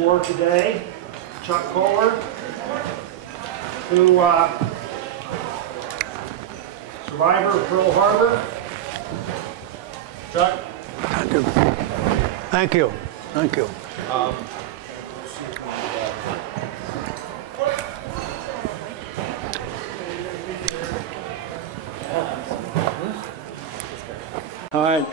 for today, Chuck Kohler, who survivor of Pearl Harbor. Chuck. Thank you. Thank you. All right.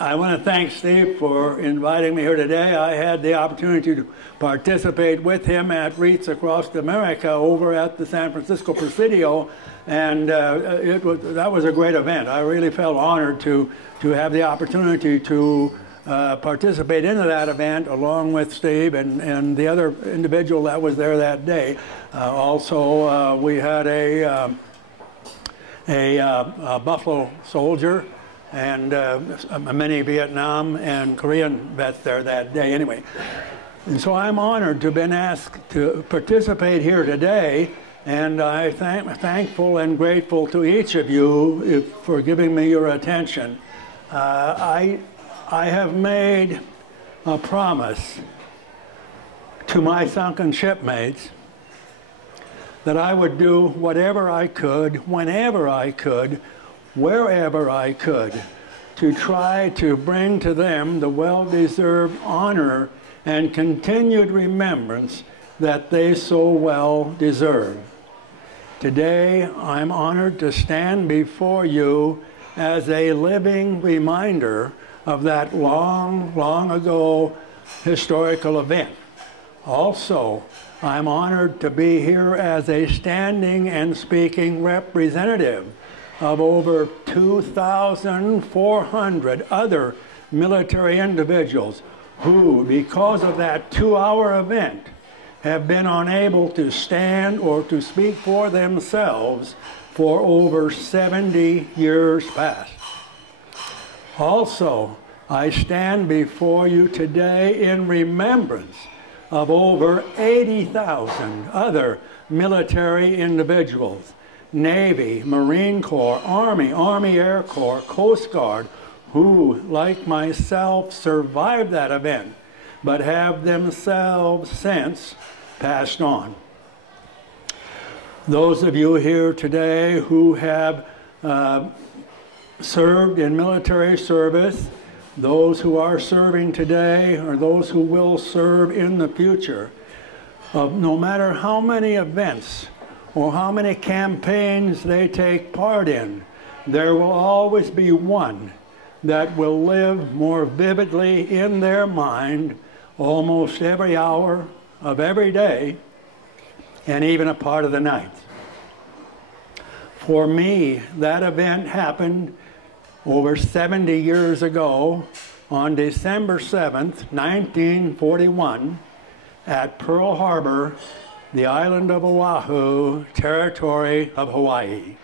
I want to thank Steve for inviting me here today. I had the opportunity to participate with him at REITs Across America over at the San Francisco Presidio, and that was a great event. I really felt honored to have the opportunity to participate in that event along with Steve and the other individual that was there that day. Also, we had a Buffalo soldier and many Vietnam and Korean vets there that day anyway. And so I'm honored to have been asked to participate here today, and I'm thankful and grateful to each of you for giving me your attention. I have made a promise to my sunken shipmates that I would do whatever I could, whenever I could, wherever I could, to try to bring to them the well-deserved honor and continued remembrance that they so well deserve. Today, I'm honored to stand before you as a living reminder of that long, long ago historical event. Also, I'm honored to be here as a standing and speaking representative of over 2,400 other military individuals who, because of that 2-hour event, have been unable to stand or to speak for themselves for over 70 years past. Also, I stand before you today in remembrance of over 80,000 other military individuals, Navy, Marine Corps, Army, Army Air Corps, Coast Guard, who, like myself, survived that event, but have themselves since passed on. Those of you here today who have served in military service, those who are serving today, or those who will serve in the future, no matter how many events or how many campaigns they take part in, there will always be one that will live more vividly in their mind almost every hour of every day and even a part of the night. For me, that event happened over 70 years ago on December 7th, 1941 at Pearl Harbor, the island of Oahu, territory of Hawaii.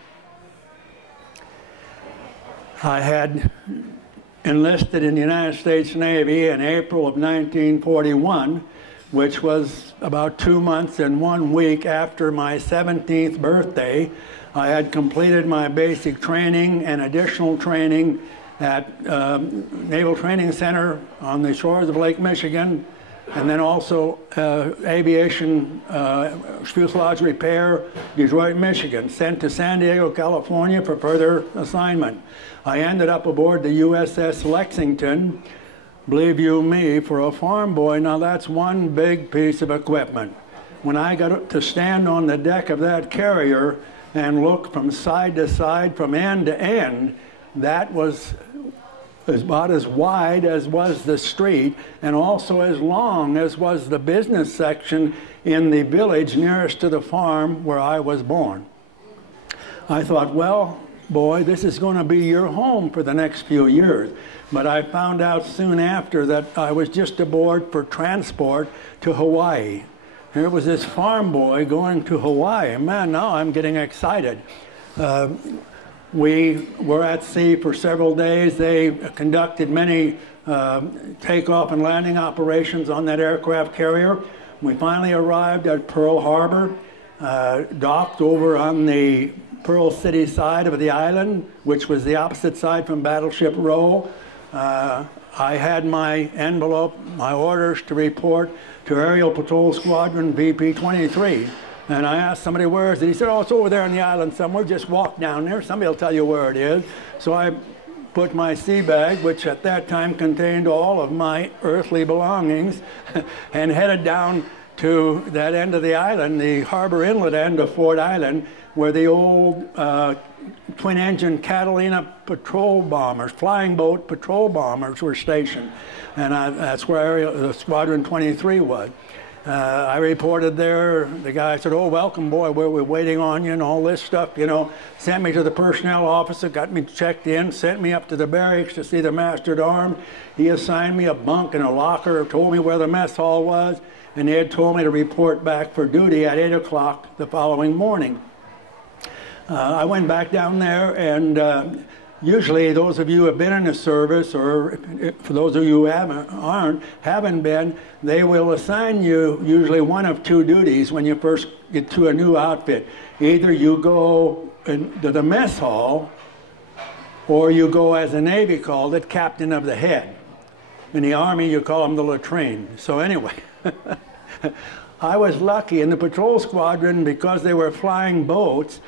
I had enlisted in the United States Navy in April of 1941, which was about 2 months and 1 week after my 17th birthday. I had completed my basic training and additional training at Naval Training Center on the shores of Lake Michigan, and then also aviation fuselage repair, Detroit, Michigan, sent to San Diego, California for further assignment. I ended up aboard the USS Lexington. Believe you me, for a farm boy, now that's one big piece of equipment. When I got to stand on the deck of that carrier and look from side to side, from end to end, that was about as wide as was the street, and also as long as was the business section in the village nearest to the farm where I was born. I thought, well, boy, this is going to be your home for the next few years. But I found out soon after that I was just aboard for transport to Hawaii. Here was this farm boy going to Hawaii. Man, now I'm getting excited. We were at sea for several days. They conducted many takeoff and landing operations on that aircraft carrier. We finally arrived at Pearl Harbor, docked over on the Pearl City side of the island, which was the opposite side from Battleship Row. I had my envelope, my orders to report to Aerial Patrol Squadron VP 23. And I asked somebody, where is it? He said, oh, it's over there on the island somewhere. Just walk down there. Somebody will tell you where it is. So I put my sea bag, which at that time contained all of my earthly belongings, and headed down to that end of the island, the harbor inlet end of Ford Island, where the old twin-engine Catalina patrol bombers, flying boat patrol bombers were stationed. And that's where Squadron 23 was. I reported there. The guy said, oh, welcome, boy, we're waiting on you and all this stuff, you know. Sent me to the personnel officer, got me checked in, sent me up to the barracks to see the master at arms. He assigned me a bunk and a locker, told me where the mess hall was, and they had told me to report back for duty at 8 o'clock the following morning. I went back down there, and usually those of you who have been in the service, or for those of you who haven't been, they will assign you usually one of two duties when you first get to a new outfit. Either you go to the mess hall, or you go, as the Navy called it, captain of the head. In the Army, you call them the latrine. So anyway, I was lucky in the patrol squadron because they were flying boats.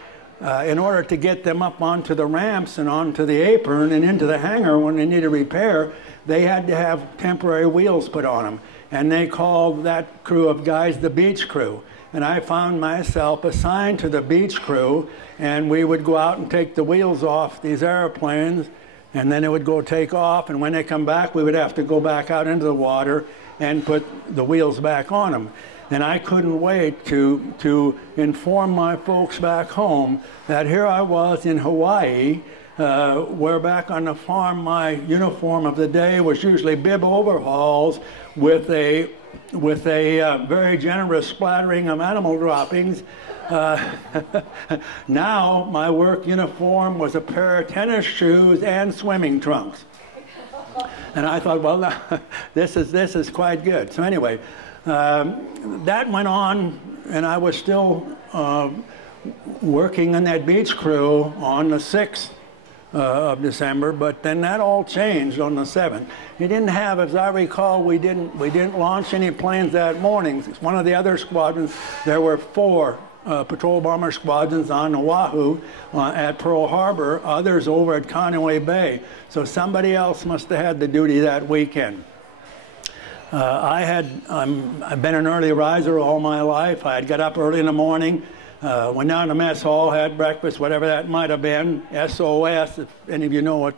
In order to get them up onto the ramps and onto the apron and into the hangar when they needed repair, they had to have temporary wheels put on them. And they called that crew of guys the beach crew. And I found myself assigned to the beach crew, and we would go out and take the wheels off these airplanes, and then it would go take off, and when they come back, we would have to go back out into the water and put the wheels back on them. And I couldn't wait to inform my folks back home that here I was in Hawaii, where back on the farm my uniform of the day was usually bib overhauls with a very generous splattering of animal droppings. Now my work uniform was a pair of tennis shoes and swimming trunks. And I thought, well, this is quite good. So anyway, that went on, and I was still working in that beach crew on the 6th of December, but then that all changed on the 7th. We didn't have, as I recall, we didn't launch any planes that morning. One of the other squadrons, there were 4 patrol bomber squadrons on Oahu at Pearl Harbor, others over at Conway Bay. So somebody else must have had the duty that weekend. I've been an early riser all my life. I had got up early in the morning, went down to mess hall, had breakfast, whatever that might have been, SOS, if any of you know it.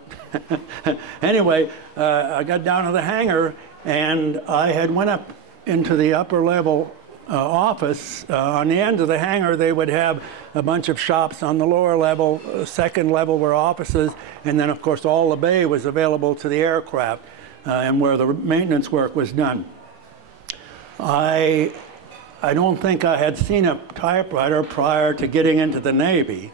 Anyway, I got down to the hangar, and I had went up into the upper level office. On the end of the hangar, they would have a bunch of shops on the lower level. Second level were offices, and then, of course, all the bay was available to the aircraft. And where the maintenance work was done. I don't think I had seen a typewriter prior to getting into the Navy,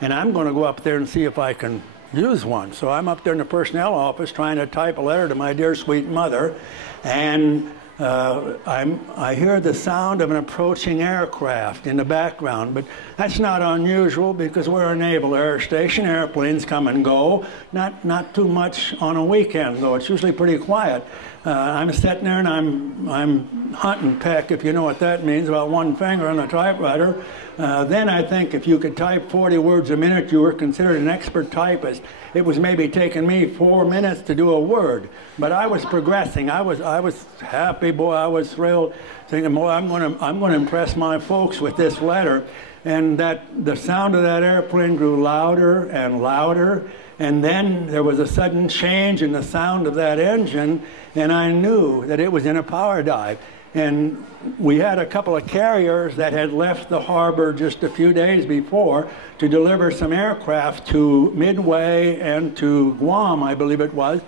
and I'm going to go up there and see if I can use one. So I'm up there in the personnel office trying to type a letter to my dear sweet mother, and I hear the sound of an approaching aircraft in the background, but that's not unusual because we're a naval air station. Airplanes come and go. Not too much on a weekend, though. It's usually pretty quiet. I'm sitting there and I'm hunting peck, if you know what that means, about one finger on the typewriter. Then I think if you could type 40 words a minute, you were considered an expert typist. It was maybe taking me 4 minutes to do a word, but I was progressing. I was happy, boy. I was thrilled, thinking, boy, I'm going to impress my folks with this letter. And that the sound of that airplane grew louder and louder, and then there was a sudden change in the sound of that engine, and I knew that it was in a power dive. And we had a couple of carriers that had left the harbor just a few days before to deliver some aircraft to Midway and to Guam, I believe it was,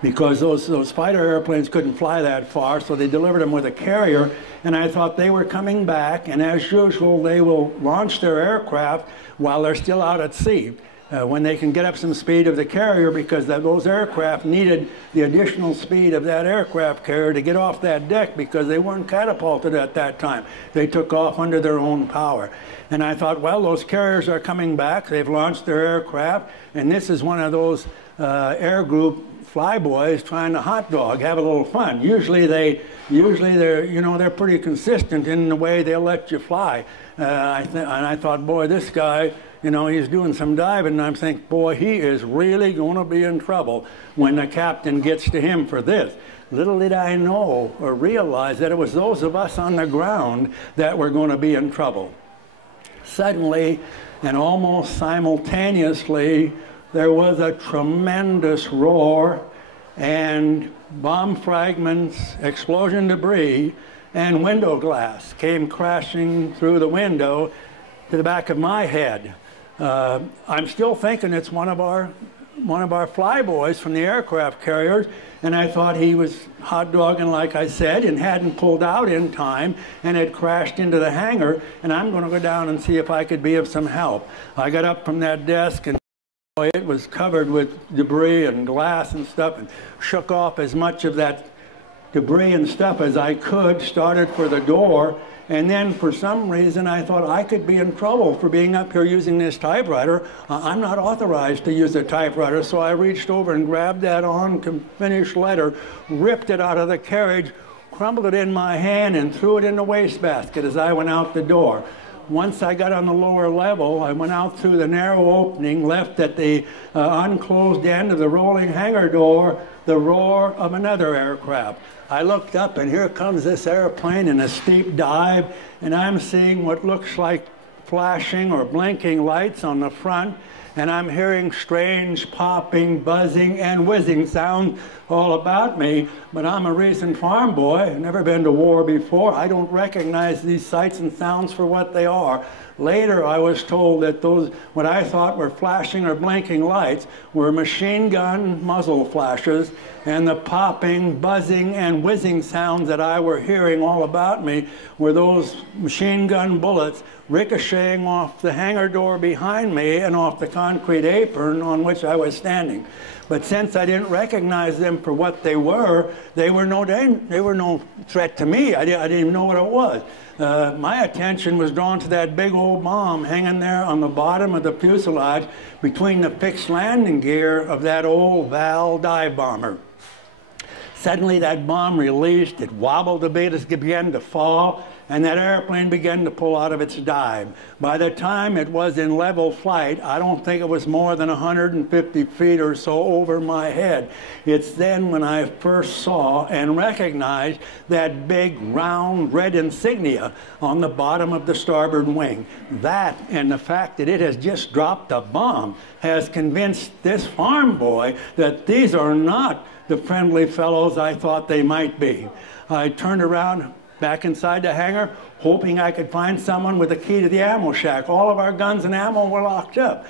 because those fighter airplanes couldn't fly that far, so they delivered them with a carrier. And I thought they were coming back, and as usual, they will launch their aircraft while they're still out at sea. when they can get up some speed of the carrier, because those aircraft needed the additional speed of that aircraft carrier to get off that deck, because they weren't catapulted at that time. They took off under their own power. And I thought, well, those carriers are coming back. They've launched their aircraft, and this is one of those air group flyboys trying to hot dog, have a little fun. Usually they're pretty consistent in the way they'll let you fly. And I thought, boy, this guy, he's doing some diving, and I'm thinking, boy, he is really going to be in trouble when the captain gets to him for this. Little did I know or realize that it was those of us on the ground that were going to be in trouble. Suddenly, and almost simultaneously, there was a tremendous roar, and bomb fragments, explosion debris, and window glass came crashing through the window to the back of my head. I'm still thinking it's one of our flyboys from the aircraft carriers, and I thought he was hot dogging, like I said, and hadn't pulled out in time and had crashed into the hangar, and I'm going to go down and see if I could be of some help. I got up from that desk, and it was covered with debris and glass and stuff, and shook off as much of that debris and stuff as I could, started for the door, and then for some reason I thought I could be in trouble for being up here using this typewriter. I'm not authorized to use a typewriter, so I reached over and grabbed that unfinished letter, ripped it out of the carriage, crumbled it in my hand, and threw it in the wastebasket as I went out the door. Once I got on the lower level, I went out through the narrow opening, left at the unclosed end of the rolling hangar door, the roar of another aircraft. I looked up, and here comes this airplane in a steep dive, and I'm seeing what looks like flashing or blinking lights on the front, and I'm hearing strange popping, buzzing, and whizzing sounds all about me. But I'm a recent farm boy, never been to war before. I don't recognize these sights and sounds for what they are. Later, I was told that those, what I thought were flashing or blinking lights, were machine gun muzzle flashes, and the popping, buzzing, and whizzing sounds that I were hearing all about me were those machine gun bullets ricocheting off the hangar door behind me and off the concrete apron on which I was standing. But since I didn't recognize them for what they were no threat to me. I didn't even know what it was. My attention was drawn to that big old bomb hanging there on the bottom of the fuselage between the fixed landing gear of that old Val dive bomber. Suddenly that bomb released, it wobbled a bit, it began to fall, and that airplane began to pull out of its dive. By the time it was in level flight, I don't think it was more than 150 feet or so over my head. It's then when I first saw and recognized that big round red insignia on the bottom of the starboard wing. That and the fact that it has just dropped a bomb has convinced this farm boy that these are not the friendly fellows I thought they might be. I turned around back inside the hangar, hoping I could find someone with a key to the ammo shack. All of our guns and ammo were locked up.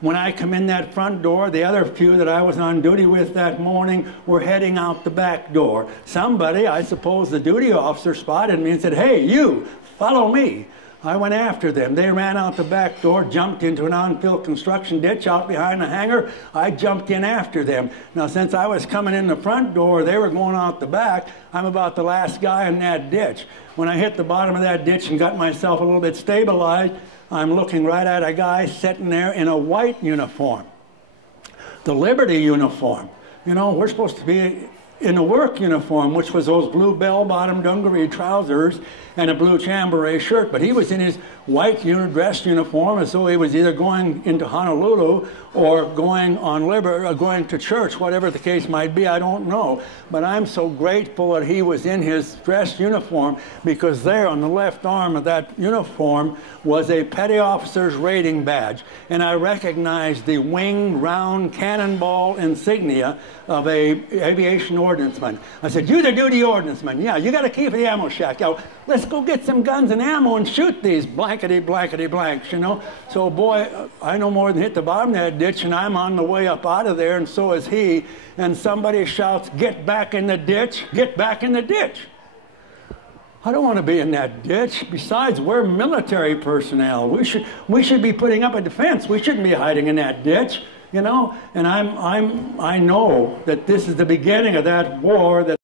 When I come in that front door, the other few that I was on duty with that morning were heading out the back door. Somebody, I suppose the duty officer, spotted me and said, "Hey, you, follow me." I went after them. They ran out the back door, jumped into an unfilled construction ditch out behind the hangar. I jumped in after them. Now, since I was coming in the front door, they were going out the back. I'm about the last guy in that ditch. When I hit the bottom of that ditch and got myself a little bit stabilized, I'm looking right at a guy sitting there in a white uniform. The Liberty uniform. You know, we're supposed to be in a work uniform, which was those blue bell-bottom dungaree trousers and a blue chambray shirt. But he was in his white dress uniform as though he was either going into Honolulu or going to church, whatever the case might be, I don't know. But I'm so grateful that he was in his dress uniform, because there on the left arm of that uniform was a petty officer's rating badge. And I recognized the winged round cannonball insignia of a aviation ordnanceman. I said, "You the duty ordnanceman? Yeah, you got a key for the ammo shack. Yeah, let's go get some guns and ammo and shoot these blankety blanks, you know." So, boy, I no more than hit the bottom of that ditch, and I'm on the way up out of there, and so is he. And somebody shouts, "Get back in the ditch, get back in the ditch." I don't want to be in that ditch. Besides, we're military personnel. We should be putting up a defense. We shouldn't be hiding in that ditch, you know. And I know that this is the beginning of that war that